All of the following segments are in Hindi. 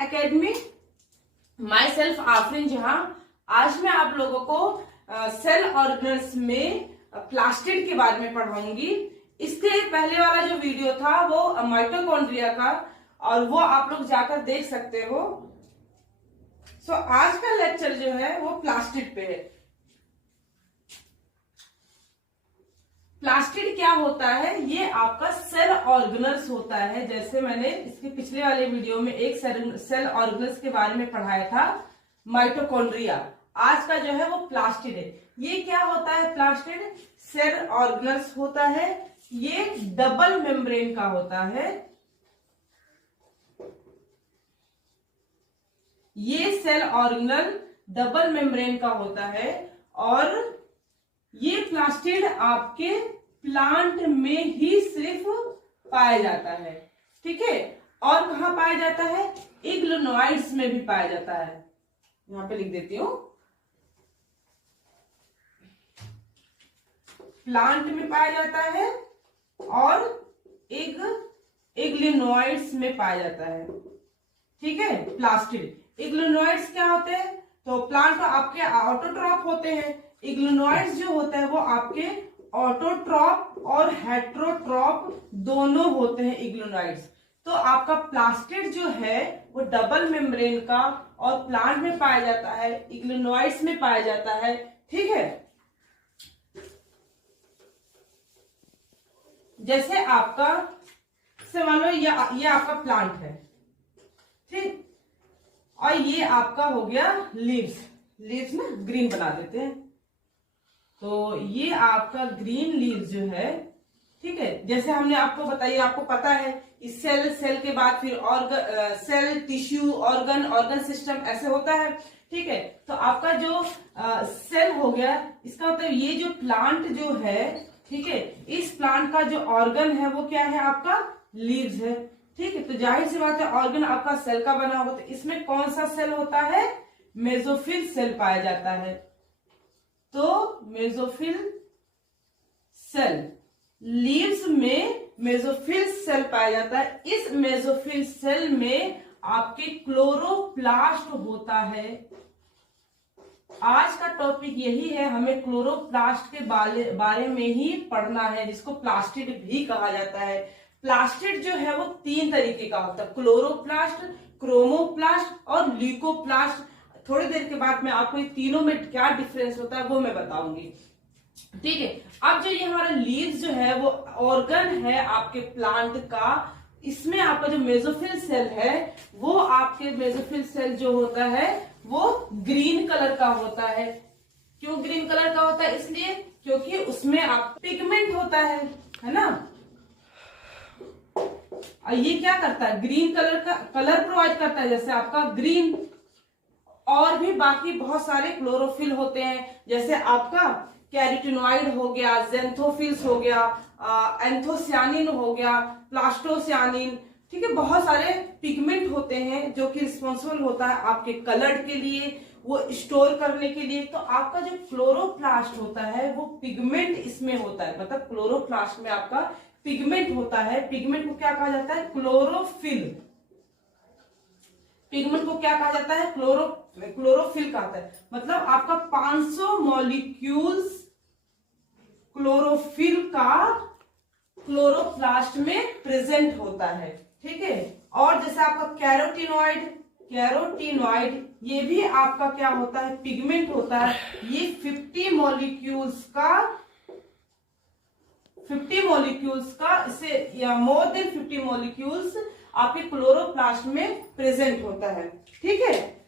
एकेडमी। माई सेल्फ आफरीन जहां। आज मैं आप लोगों को सेल ऑर्गेनल्स में प्लास्टिड के बारे में पढ़ाऊंगी। इसके पहले वाला जो वीडियो था वो माइटोकॉन्ड्रिया का, और वो आप लोग जाकर देख सकते हो। सो आज का लेक्चर जो है वो प्लास्टिड पे है। प्लास्टिड क्या होता है? ये आपका सेल ऑर्गेनल्स होता है। जैसे मैंने इसके पिछले वाले वीडियो में एक सेल ऑर्गेनल्स के बारे में पढ़ाया था, माइटोकॉन्ड्रिया। आज का जो है वो प्लास्टिड है। ये क्या होता है? प्लास्टिड सेल ऑर्गेनल्स होता है। ये डबल मेम्ब्रेन का होता है। ये सेल ऑर्गेनल डबल मेम्ब्रेन का होता है, और ये प्लास्टिड आपके प्लांट में ही सिर्फ पाया जाता है। ठीक है, और कहां पाया जाता है? इग्लिनोइड्स में भी पाया जाता है। यहां पे लिख देती हूं, प्लांट में पाया जाता है और इग्लिनोइड्स में पाया जाता है। ठीक है, प्लास्टिड। इग्लिनोइड्स क्या होते हैं? तो प्लांट का आपके ऑटोट्रॉप होते हैं। इग्लिनोइड्स जो होता है वो आपके ऑटोट्रॉप और हेट्रोट्रॉप दोनों होते हैं इग्लिनोइड्स। तो आपका प्लास्टिड जो है वो डबल मेम्ब्रेन का और प्लांट में पाया जाता है, इग्लिनोइड्स में पाया जाता है। ठीक है, जैसे आपका से मान लो ये आपका प्लांट है, ठीक, और ये आपका हो गया लीव्स ना ग्रीन बना देते हैं। तो ये आपका ग्रीन लीव्स जो है, ठीक है, जैसे हमने आपको बताया, आपको पता है इस सेल के बाद फिर सेल, टिश्यू, ऑर्गन सिस्टम ऐसे होता है। ठीक है, तो आपका जो सेल हो गया, इसका मतलब ये जो प्लांट जो है, ठीक है, इस प्लांट का जो ऑर्गन है वो क्या है? आपका लीव्स है। ठीक है, तो जाहिर सी बात है ऑर्गन आपका सेल का बना होता है। इसमें कौन सा सेल होता है? मेसोफिल सेल पाया जाता है। तो मेसोफिल सेल, लीव्स में मेसोफिल सेल पाया जाता है। इस मेसोफिल सेल में आपके क्लोरोप्लास्ट होता है। आज का टॉपिक यही है, हमें क्लोरोप्लास्ट के बारे में ही पढ़ना है, जिसको प्लास्टिड भी कहा जाता है। प्लास्टिड जो है वो 3 तरीके का होता है, क्लोरोप्लास्ट, क्रोमोप्लास्ट और ल्यूकोप्लास्ट। थोड़ी देर के बाद मैं आपको ये तीनों में क्या डिफरेंस होता है वो मैं बताऊंगी। ठीक है, अब जो ये हमारा लीव्स जो है वो ऑर्गन है आपके प्लांट का। इसमें आपका जो मेसोफिल सेल है वो आपके मेसोफिल सेल जो होता है वो ग्रीन कलर का होता है। क्यों ग्रीन कलर का होता है? इसलिए क्योंकि उसमें आप पिगमेंट होता है ना। और ये क्या करता है? ग्रीन कलर का कलर प्रोवाइड करता है, जैसे आपका ग्रीन। और भी बाकी बहुत सारे क्लोरोफिल होते हैं, जैसे आपका कैरोटीनॉइड हो गया, ज़ेंथोफिल्स हो गया, एंथोसियानिन हो गया, प्लास्टोसियानिन। ठीक है, बहुत सारे पिगमेंट होते हैं जो कि रिस्पॉन्सिबल होता है आपके कलर के लिए, वो स्टोर करने के लिए। तो आपका जो क्लोरोप्लास्ट होता है वो पिगमेंट इसमें होता है, मतलब क्लोरोप्लास्ट में आपका पिगमेंट होता है। पिगमेंट को क्या कहा जाता है? क्लोरोफिल। पिगमेंट को क्या कहा जाता है? क्लोरोफिल कहता है। मतलब आपका 500 मॉलिक्यूल्स क्लोरोफिल का क्लोरोप्लास्ट में प्रेजेंट होता है। ठीक है, और जैसे आपका कैरोटीनॉइड ये भी आपका क्या होता है? पिगमेंट होता है। ये 50 मॉलिक्यूल्स का से या मोर देन 50 मॉलिक्यूल्स आपके क्लोरोप्लास्ट में प्रेजेंट होता है। ठीक है,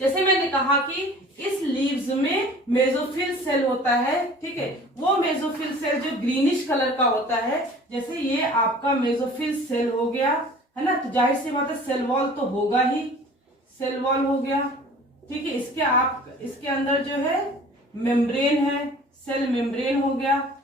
जैसे मैंने कहा कि इस लीव्स में मेसोफिल सेल होता है। ठीक है, वो मेसोफिल सेल जो ग्रीनिश कलर का होता है, जैसे ये आपका मेसोफिल सेल हो गया, है ना। तो जाहिर सी बात है सेल वॉल तो होगा ही, सेल वॉल हो गया। ठीक है, इसके अंदर जो है मेम्ब्रेन है, सेल मेम्ब्रेन हो गया।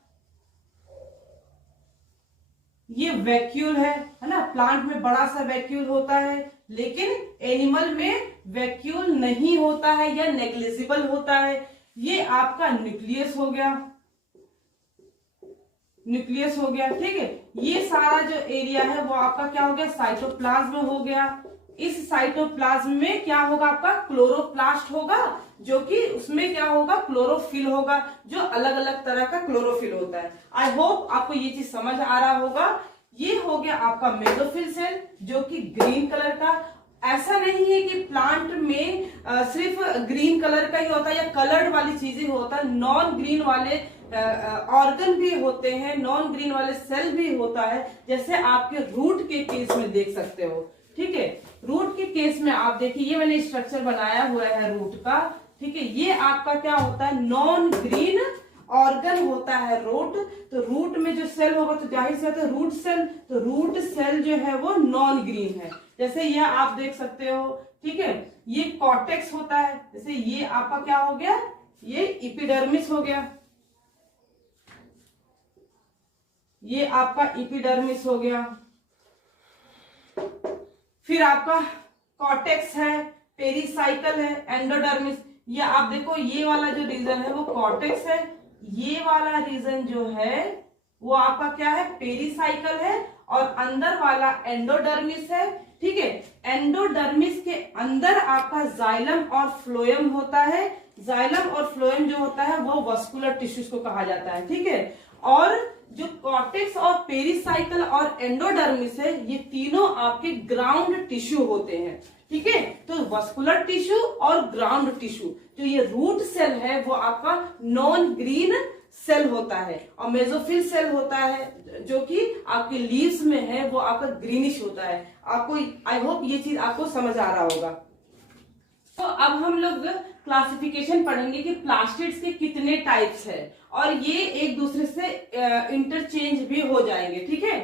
ये वैक्यूल है ना। प्लांट में बड़ा सा वैक्यूल होता है, लेकिन एनिमल में वैक्यूल नहीं होता है या नेग्लिजिबल होता है। ये आपका न्यूक्लियस हो गया, न्यूक्लियस हो गया, ठीक है। ये सारा जो एरिया है वो आपका क्या हो गया, साइटोप्लाज्म हो गया। इस साइटोप्लाज्म में क्या होगा, आपका क्लोरोप्लास्ट होगा, जो कि उसमें क्या होगा, क्लोरोफिल होगा, जो अलग अलग तरह का क्लोरोफिल होता है। आई होप आपको ये चीज समझ आ रहा होगा। ये हो गया आपका मेसोफिल सेल, जो कि ग्रीन कलर का। ऐसा नहीं है कि प्लांट में सिर्फ ग्रीन कलर का ही होता है या कलर्ड वाली चीजें होता है, नॉन ग्रीन वाले ऑर्गन भी होते हैं, नॉन ग्रीन वाले सेल भी होता है, जैसे आपके रूट के केस में देख सकते हो, ठीक है। रूट के केस में आप देखिए, ये मैंने स्ट्रक्चर बनाया हुआ है रूट का, ठीक है। ये आपका क्या होता है, नॉन ग्रीन ऑर्गन होता है रूट। तो रूट में जो सेल होगा तो जाहिर सी बात है रूट सेल, तो रूट सेल जो है वो नॉन ग्रीन है। जैसे ये आप देख सकते हो, ठीक है। ये कॉर्टेक्स होता है, जैसे ये आपका क्या हो गया, ये एपिडर्मिस हो गया, ये आपका एपिडर्मिस हो गया। फिर आपका कॉर्टेक्स है, पेरिसाइकल है, एंडोडर्मिस। ये आप देखो, ये वाला जो रीजन है वो कॉर्टेक्स है, ये वाला रीजन जो है वो आपका क्या है, पेरिसाइकल है, और अंदर वाला एंडोडर्मिस है, ठीक है। एंडोडर्मिस के अंदर आपका जाइलम और फ्लोएम होता है। जाइलम और फ्लोएम जो होता है वो वस्कुलर टिश्यूज को कहा जाता है, ठीक है। और जो कॉर्टेक्स और पेरिसाइकल और एंडोडर्मिस है, ये तीनों आपके ग्राउंड टिश्यू होते हैं, ठीक है। तो वस्कुलर टिश्यू और ग्राउंड टिश्यू, जो ये रूट सेल है वो आपका नॉन ग्रीन सेल होता है, और मेसोफिल सेल होता है जो कि आपके लीव्स में है वो आपका ग्रीनिश होता है। आपको आई होप ये चीज आपको समझ आ रहा होगा। तो अब हम लोग क्लासिफिकेशन पढ़ेंगे कि प्लास्टिड्स के कितने टाइप्स है, और ये एक दूसरे से इंटरचेंज भी हो जाएंगे, ठीक है।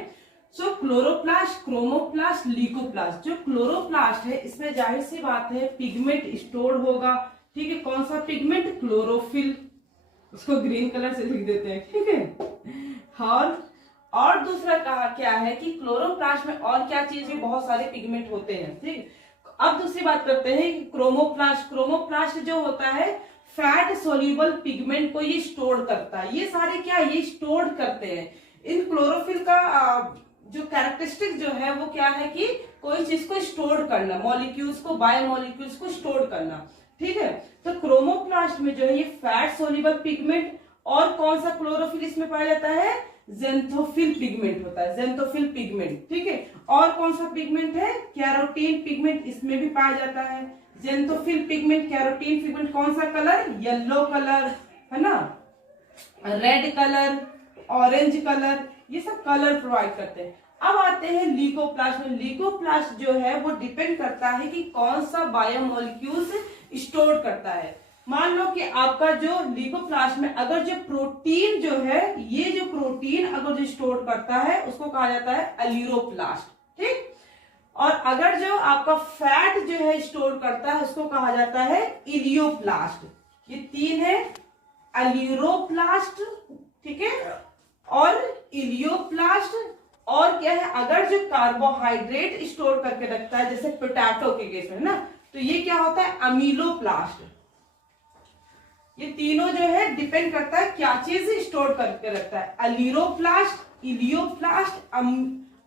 सो क्लोरोप्लास्ट, क्रोमोप्लास्ट, ल्यूकोप्लास्ट। जो क्लोरोप्लास्ट है इसमें जाहिर सी बात है पिगमेंट स्टोर होगा, ठीक है। कौन सा पिगमेंट, क्लोरोफिल, उसको ग्रीन कलर से लिख देते हैं, ठीक है। और दूसरा कहा क्या है कि क्लोरोप्लास्ट में और क्या चीज है, बहुत सारे पिगमेंट होते हैं, ठीक। अब दूसरी बात करते हैं कि क्रोमोप्लास्ट। क्रोमोप्लास्ट जो होता है फैट सोल्यूबल पिगमेंट को ये स्टोर करता है। ये सारे क्या, ये स्टोर करते हैं। इन क्लोरोफिल का जो कैरेक्टरिस्टिक जो है वो क्या है कि कोई चीज को स्टोर करना, मॉलिक्यूल्स को, बायोमॉलिक्यूल्स को स्टोर करना, ठीक है। तो क्रोमोप्लास्ट में जो है ये फैट सोल्यूबल पिगमेंट, और कौन सा क्लोरोफिल इसमें पाया जाता है, ज़ेंथोफिल पिगमेंट होता है, ज़ेंथोफिल पिगमेंट, ठीक है। और कौन सा पिगमेंट है, कैरोटीन पिगमेंट, इसमें भी पाया जाता है ज़ेंथोफिल पिगमेंट। कैरोटीन पिगमेंट कौन सा कलर, येलो कलर है ना, रेड कलर, ऑरेंज कलर, ये सब कलर प्रोवाइड करते हैं। अब आते हैं ल्यूकोप्लास्ट में। ल्यूकोप्लास्ट जो है वो डिपेंड करता है कि कौन सा बायोमोलिक्यूल्स स्टोर करता है। मान लो कि आपका जो ल्यूकोप्लास्ट में अगर जो प्रोटीन जो है, ये जो प्रोटीन अगर जो स्टोर करता है उसको कहा जाता है अल्यूरोप्लास्ट, ठीक। और अगर जो आपका फैट जो है स्टोर करता है उसको कहा जाता है इलियोप्लास्ट। ये तीन है, अल्यूरोप्लास्ट, ठीक है, और इलियोप्लास्ट, और क्या है, अगर जो कार्बोहाइड्रेट स्टोर करके रखता है, जैसे पोटैटो के केस में ना, तो ये क्या होता है, अमीलोप्लास्ट। ये तीनों जो है डिपेंड करता है क्या चीज स्टोर करके रखता है, अलीरोप्लास्ट, इलियोप्लास्ट,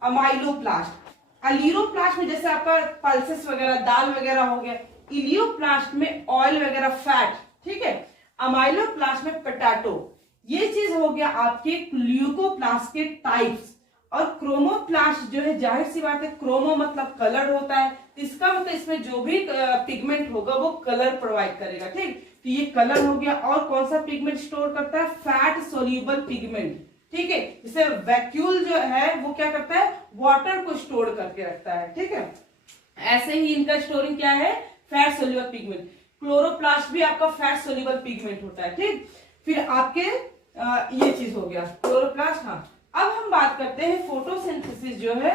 अमाइलोप्लास्ट। अलीरोप्लास्ट में जैसे आपका पल्सेस वगैरह, दाल वगैरह हो गया। इलियोप्लास्ट में ऑयल वगैरह, फैट, ठीक है। अमाइलोप्लास्ट में पोटैटो। ये चीज हो गया आपके ल्यूकोप्लास्ट के टाइप्स। और क्रोमोप्लास्ट जो है, जाहिर सी बात है, क्रोमो मतलब कलर होता है, तो इसका मतलब इसमें जो भी पिगमेंट होगा वो कलर प्रोवाइड करेगा, ठीक। तो ये कलर हो गया। और कौन सा पिगमेंट स्टोर करता है, फैट सोल्यूबल पिगमेंट, ठीक है। जैसे वैक्यूल जो है वो क्या करता है, वाटर को स्टोर करके रखता है, ठीक है। ऐसे ही इनका स्टोरिंग क्या है, फैट सोल्यूबल पिगमेंट। क्लोरोप्लास्ट भी आपका फैट सोल्यूबल पिगमेंट होता है, ठीक। फिर आपके ये चीज हो गया क्लोरोप्लास्ट। हाँ, अब हम बात करते हैं फोटोसिंथेसिस जो है।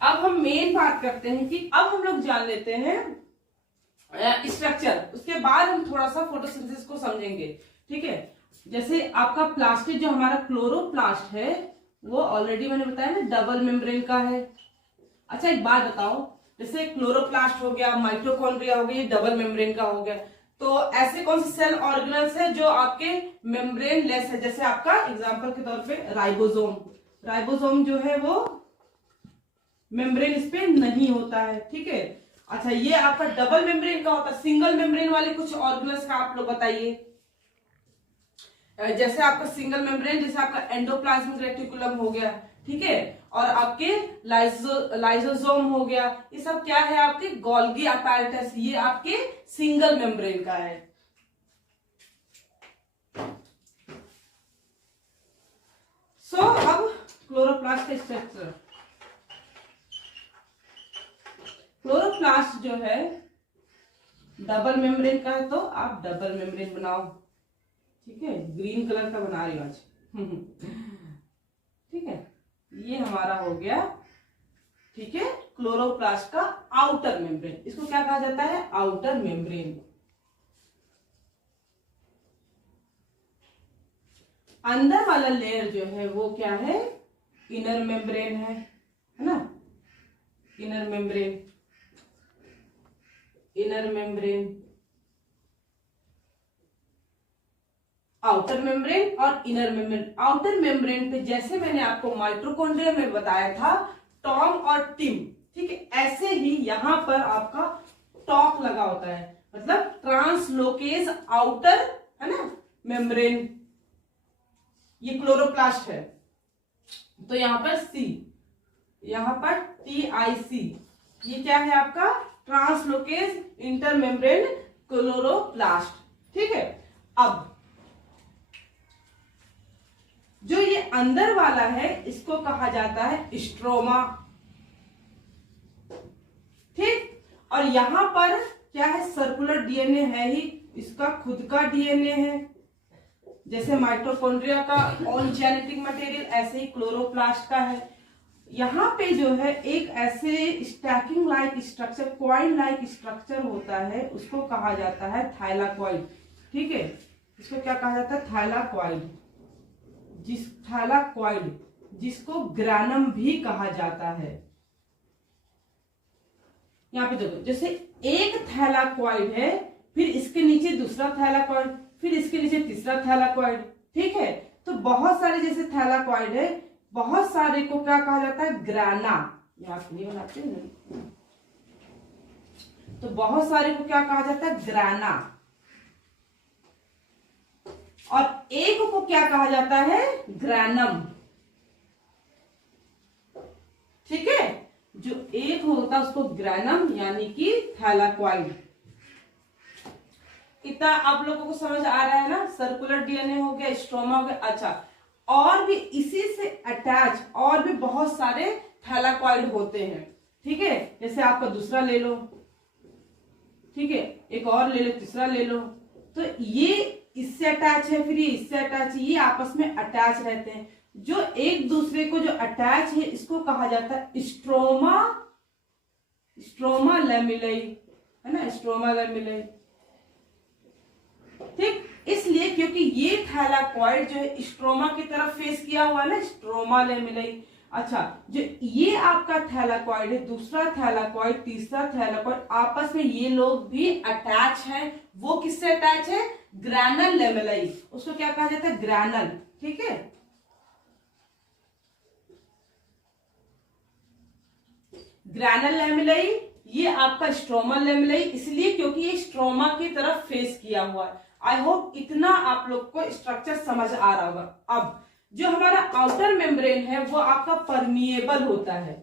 अब हम मेन बात करते हैं कि अब हम लोग जान लेते हैं स्ट्रक्चर, उसके बाद हम थोड़ा सा फोटोसिंथेसिस को समझेंगे, ठीक है। जैसे आपका प्लास्टिक जो हमारा क्लोरोप्लास्ट है वो ऑलरेडी मैंने बताया ना डबल मेम्ब्रेन का है। अच्छा एक बात बताओ, जैसे क्लोरोप्लास्ट हो गया, माइटोकॉन्ड्रिया हो गया, ये डबल मेम्ब्रेन का हो गया। तो ऐसे कौन से सेल ऑर्गेनल्स है जो आपके मेम्ब्रेन लेस है? जैसे आपका एग्जांपल के तौर पे राइबोसोम। राइबोसोम जो है वो मेम्ब्रेन इस पे नहीं होता है, ठीक है। अच्छा, ये आपका डबल मेम्ब्रेन का होता है। सिंगल मेम्ब्रेन वाले कुछ ऑर्गेनल्स का आप लोग बताइए। जैसे आपका सिंगल मेम्ब्रेन, जैसे आपका एंडोप्लाज्मिक रेटिकुलम हो गया, ठीक है, और आपके लाइसोसोम हो गया, ये सब क्या है? आपके गोल्गी अपैरेटस, ये आपके सिंगल मेम्ब्रेन का है। अब क्लोरोप्लास्ट का स्ट्रक्चर। क्लोरोप्लास्ट जो है डबल मेम्ब्रेन का है, तो आप डबल मेम्ब्रेन बनाओ, ठीक है। ग्रीन कलर का बना रही हूं आज ठीक है, ये हमारा हो गया, ठीक है, क्लोरोप्लास्ट का आउटर मेम्ब्रेन। इसको क्या कहा जाता है? Outer membrane. अंदर वाला लेयर जो है वो क्या है? इनर मेम्ब्रेन है ना। Inner membrane, inner membrane, outer membrane और इनर मेम्ब्रेन। आउटर मेम्ब्रेन पे जैसे मैंने आपको माइटोकॉन्ड्रिया में बताया था टॉम और टिम, ठीक है, ऐसे ही यहां पर आपका टॉक लगा होता है, मतलब ट्रांसलोकेज आउटर, है ना, मेम्ब्रेन। ये क्लोरोप्लास्ट है, तो यहां पर सी, यहां पर TIC, ये क्या है आपका? ट्रांसलोकेज इंटर मेम्ब्रेन क्लोरोप्लास्ट, ठीक है। अब जो ये अंदर वाला है इसको कहा जाता है स्ट्रोमा, ठीक। और यहां पर क्या है? सर्कुलर DNA है ही, इसका खुद का DNA है। जैसे माइटोकॉन्ड्रिया का ओन जेनेटिक मटेरियल, ऐसे ही क्लोरोप्लास्ट का है। यहाँ पे जो है एक ऐसे stacking like structure, coil like structure होता है, उसको कहा जाता है थाइलाकॉइड, ठीक है। इसको क्या कहा जाता है? थाइलाकॉइड। थाइलाकॉइड, जिसको ग्रैनम भी कहा जाता है। यहाँ पे देखो, जैसे एक थैलाकॉइड है, फिर इसके नीचे दूसरा थैलाकॉइड, फिर इसके नीचे तीसरा थैलाकॉइड, ठीक है। तो बहुत सारे जैसे थैलाकॉइड है, बहुत सारे को क्या कहा जाता है? ग्राना। यहाँ पे बनाते हैं, तो बहुत सारे को क्या कहा जाता है? ग्राना। और एक को क्या कहा जाता है? ग्रैनम, ठीक है। जो एक होता है उसको ग्रैनम, यानी कि थैलाकॉइड। इतना आप लोगों को समझ आ रहा है ना? सर्कुलर DNA हो गया, स्ट्रोमा हो गया। अच्छा, और भी इसी से अटैच और भी बहुत सारे थैलाकॉइड होते हैं, ठीक है। जैसे आपका दूसरा ले लो, ठीक है, एक और ले लो, तीसरा ले लो, तो ये इससे अटैच है, फिर ये इससे अटैच है, ये आपस में अटैच रहते हैं। जो एक दूसरे को जो अटैच है इसको कहा जाता है स्ट्रोमा, स्ट्रोमा लेमिलाई, है ना, स्ट्रोमा लेमिलाई, ठीक। इसलिए क्योंकि ये थैलाकॉइड जो है स्ट्रोमा की तरफ फेस किया हुआ है ना, स्ट्रोमा लेमिलाई। अच्छा, जो ये आपका थैलाकॉइड है, दूसरा थैलाकॉइड, तीसरा थैलाकॉइड, आपस में ये लोग भी अटैच हैं। वो किससे अटैच है? ग्रैनल लेमिलाई, उसको क्या कहा जाता है? ग्रैनल, ठीक है। ग्रैनल लेमिलाई, ये आपका स्ट्रोमा लेमिलाई, इसलिए क्योंकि ये स्ट्रोमा की तरफ फेस किया हुआ है। आई होप इतना आप लोग को स्ट्रक्चर समझ आ रहा होगा। अब जो हमारा आउटर मेम्ब्रेन है वो आपका परमिएबल होता है,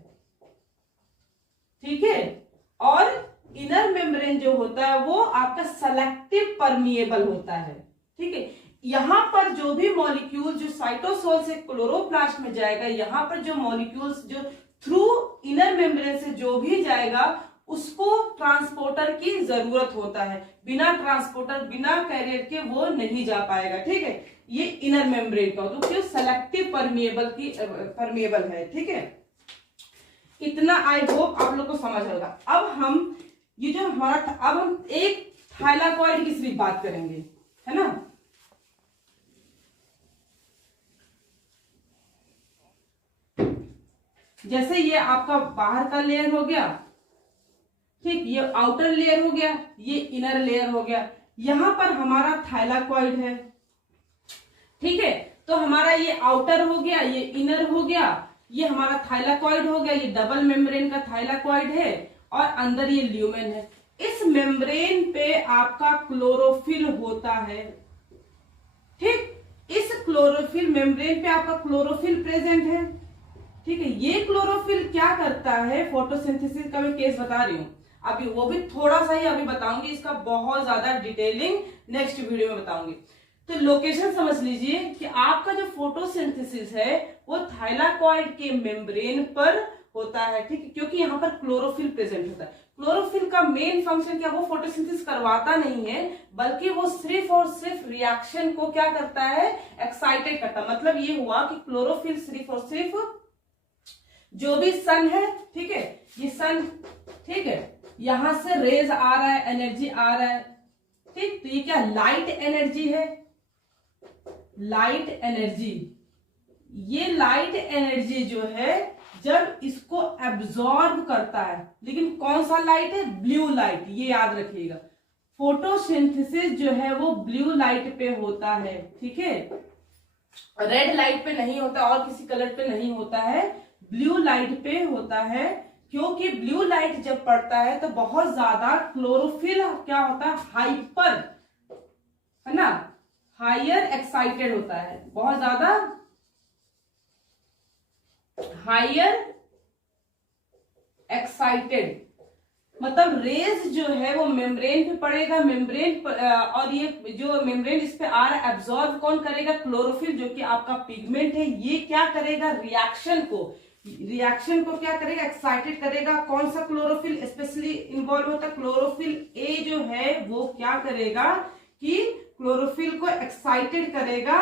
ठीक है, और इनर मेम्ब्रेन जो होता है वो आपका सेलेक्टिव परमिएबल होता है, ठीक है। यहां पर जो भी मॉलिक्यूल जो साइटोसोल से क्लोरोप्लास्ट में जाएगा, यहां पर जो मॉलिक्यूल्स जो थ्रू इनर मेम्ब्रेन से जो भी जाएगा उसको ट्रांसपोर्टर की जरूरत होता है। बिना ट्रांसपोर्टर, बिना कैरियर के वो नहीं जा पाएगा, ठीक है। ये इनर मेम्ब्रेन का तो क्यों? सेलेक्टिव परमिएबल है, ठीक है। इतना आई होप आप लोग को समझ होगा। अब हम ये जो हमारा, अब हम एक थाइलाकॉइड की सिर्फ बात करेंगे, है ना। जैसे ये आपका बाहर का लेयर हो गया, ठीक, ये आउटर लेयर हो गया, ये इनर लेयर हो गया। यहां पर हमारा थाइलाकॉइड है, ठीक है। तो हमारा ये आउटर हो गया, ये इनर हो गया, ये हमारा थाइलाकॉइड हो गया, ये डबल मेम्ब्रेन का थाइलाकॉइड है और अंदर ये ल्यूमेन है। इस मेम्ब्रेन पे आपका क्लोरोफिल होता है, ठीक। इस क्लोरोफिल मेम्ब्रेन पे आपका क्लोरोफिल प्रेजेंट है, ठीक है। ये क्लोरोफिल क्या करता है, फोटोसिंथेसिस का मैं केस बता रही हूं अभी, वो भी थोड़ा सा ही अभी बताऊंगी, इसका बहुत ज्यादा डिटेलिंग नेक्स्ट वीडियो में बताऊंगी। तो लोकेशन समझ लीजिए कि आपका जो फोटोसिंथेसिस है वो थाइलाकॉइड के मेम्ब्रेन पर होता है, ठीक है, क्योंकि यहाँ पर क्लोरोफिल प्रेजेंट होता है। क्लोरोफिल का मेन फंक्शन क्या, वो फोटोसिंथेसिस करवाता नहीं है, बल्कि वो सिर्फ और सिर्फ रिएक्शन को क्या करता है, एक्साइटेड करता है। मतलब ये हुआ कि क्लोरोफिल सिर्फ और सिर्फ जो भी सन है, ठीक है, ये सन, ठीक है, यहां से रेज आ रहा है, एनर्जी आ रहा है, ठीक। तो ये क्या लाइट एनर्जी है, लाइट एनर्जी। ये लाइट एनर्जी जो है जब इसको एब्जॉर्ब करता है, लेकिन कौन सा लाइट है, ब्लू लाइट, ये याद रखिएगा। फोटोसिंथेसिस जो है वो ब्लू लाइट पे होता है, ठीक है, रेड लाइट पे नहीं होता और किसी कलर पे नहीं होता है, ब्लू लाइट पे होता है। क्योंकि ब्लू लाइट जब पड़ता है तो बहुत ज्यादा क्लोरोफिल क्या होता है, हाइपर, है ना, हायर एक्साइटेड होता है, बहुत ज्यादा हायर एक्साइटेड। मतलब रेज जो है वो मेम्ब्रेन पे पड़ेगा, मेम्ब्रेन और ये जो मेम्ब्रेन इस पे आ रहा है, एब्जॉर्ब कौन करेगा, क्लोरोफिल, जो कि आपका पिगमेंट है। ये क्या करेगा, रिएक्शन को क्या करेगा, एक्साइटेड करेगा। कौन सा क्लोरोफिल स्पेशली इन्वॉल्व होता है, क्लोरोफिल ए जो है वो क्या करेगा कि क्लोरोफिल को एक्साइटेड करेगा,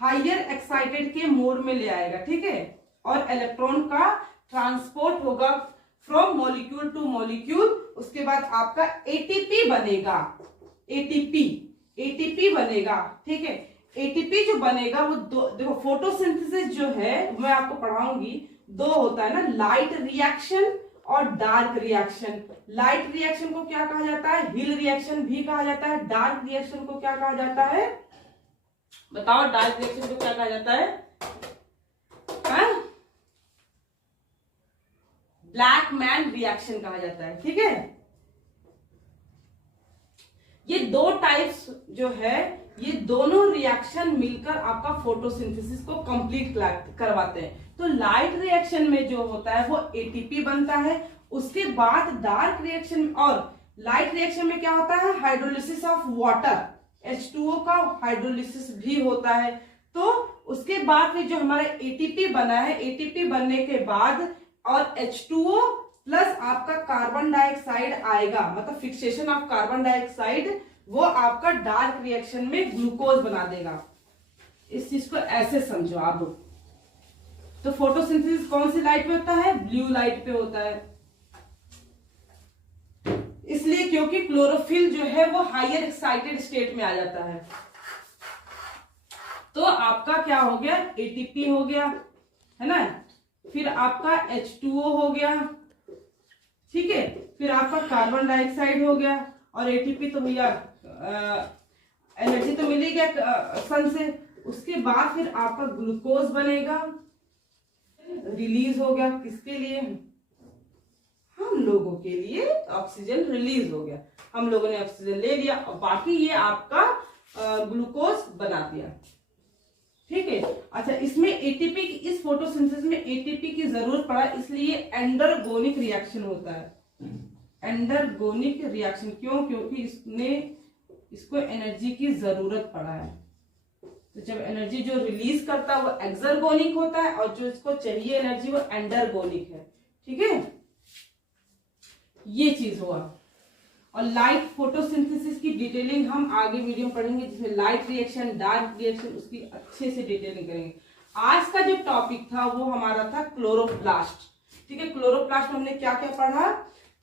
हायर एक्साइटेड के मोड में ले आएगा, ठीक है। और इलेक्ट्रॉन का ट्रांसपोर्ट होगा फ्रॉम मॉलिक्यूल टू मॉलिक्यूल। उसके बाद आपका एटीपी बनेगा, एटीपी बनेगा, ठीक है। एटीपी जो बनेगा वो देखो फोटोसिंथेसिस जो है मैं आपको पढ़ाऊंगी, दो होता है ना, लाइट रिएक्शन और डार्क रिएक्शन। लाइट रिएक्शन को क्या कहा जाता है, हिल रिएक्शन भी कहा जाता है। डार्क रिएक्शन को क्या कहा जाता है, बताओ, डार्क रिएक्शन को क्या कहा जाता है, ब्लैक मैन रिएक्शन कहा जाता है, ठीक है। ये दो टाइप्स जो है, ये दोनों रिएक्शन मिलकर आपका फोटोसिंथेसिस को कंप्लीट करवाते हैं। तो लाइट रिएक्शन में जो होता है वो एटीपी बनता है। उसके बाद डार्क रिएक्शन और लाइट रिएक्शन में क्या होता है, हाइड्रोलिसिस ऑफ वाटर, H2O का हाइड्रोलिसिस भी होता है। तो उसके बाद फिर जो हमारा एटीपी बना है, एटीपी बनने के बाद और H2O प्लस आपका कार्बन डाइऑक्साइड आएगा, मतलब फिक्सेशन ऑफ कार्बन डाइऑक्साइड, वो आपका डार्क रिएक्शन में ग्लूकोज बना देगा। इस चीज को ऐसे समझो आप। तो फोटोसिंथेसिस कौन सी लाइट पे होता है, ब्लू लाइट पे होता है, इसलिए क्योंकि क्लोरोफिल जो है वो हायर एक्साइटेड स्टेट में आ जाता है। तो आपका क्या हो गया, एटीपी हो गया, है ना, फिर आपका H2O हो गया, ठीक है, फिर आपका कार्बन डाइऑक्साइड हो गया, और एटीपी तो भैया एनर्जी तो मिली गया सन से। उसके बाद फिर आपका ग्लूकोज बनेगा, रिलीज हो गया, किसके लिए, हम लोगों के लिए ऑक्सीजन रिलीज हो गया, हम लोगों ने ऑक्सीजन ले लिया और बाकी ये आपका ग्लूकोज बना दिया, ठीक है। अच्छा, इसमें एटीपी, इस फोटोसिंथेसिस में एटीपी की जरूरत पड़ा, इसलिए एंडरगोनिक रिएक्शन होता है। एंडरगोनिक रिएक्शन क्यों, क्योंकि इसको एनर्जी की जरूरत पड़ा है। तो जब एनर्जी जो रिलीज करता है वो एक्सरगोनिक होता है, और जो इसको चाहिए एनर्जी वो एंडरगोनिक है, ठीक है। ये चीज हुआ। और लाइट फोटोसिंथेसिस की डिटेलिंग हम आगे वीडियो में पढ़ेंगे, जिसमें लाइट रिएक्शन, डार्क रिएक्शन, उसकी अच्छे से डिटेलिंग करेंगे। आज का जो टॉपिक था वो हमारा था क्लोरोप्लास्ट, ठीक है। क्लोरोप्लास्ट में हमने क्या क्या पढ़ा,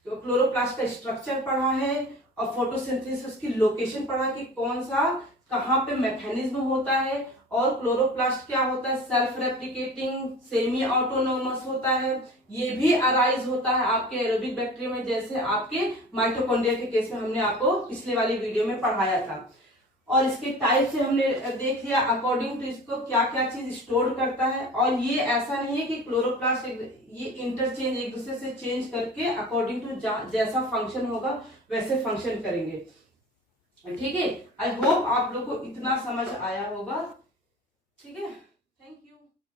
तो क्लोरोप्लास्ट का स्ट्रक्चर पढ़ा है और फोटोसिंथेसिस की लोकेशन पढ़ा कि कौन सा कहाँ पे मैकेनिज्म होता है, और क्लोरोप्लास्ट क्या होता है, सेल्फ रेप्लिकेटिंग, सेमी ऑटोनोमस होता है। ये भी अराइज होता है आपके एरोबिक बैक्टीरिया में, जैसे आपके माइटोकॉन्ड्रिया के केस में हमने आपको पिछले वाली वीडियो में पढ़ाया था। और इसके टाइप से हमने देख लिया अकॉर्डिंग टू इसको क्या क्या चीज स्टोर करता है। और ये ऐसा नहीं है कि क्लोरोप्लास्ट ये इंटरचेंज एक दूसरे से चेंज करके अकॉर्डिंग टू जैसा फंक्शन होगा वैसे फंक्शन करेंगे। ठीक है, आई होप आप लोग को इतना समझ आया होगा। ठीक है।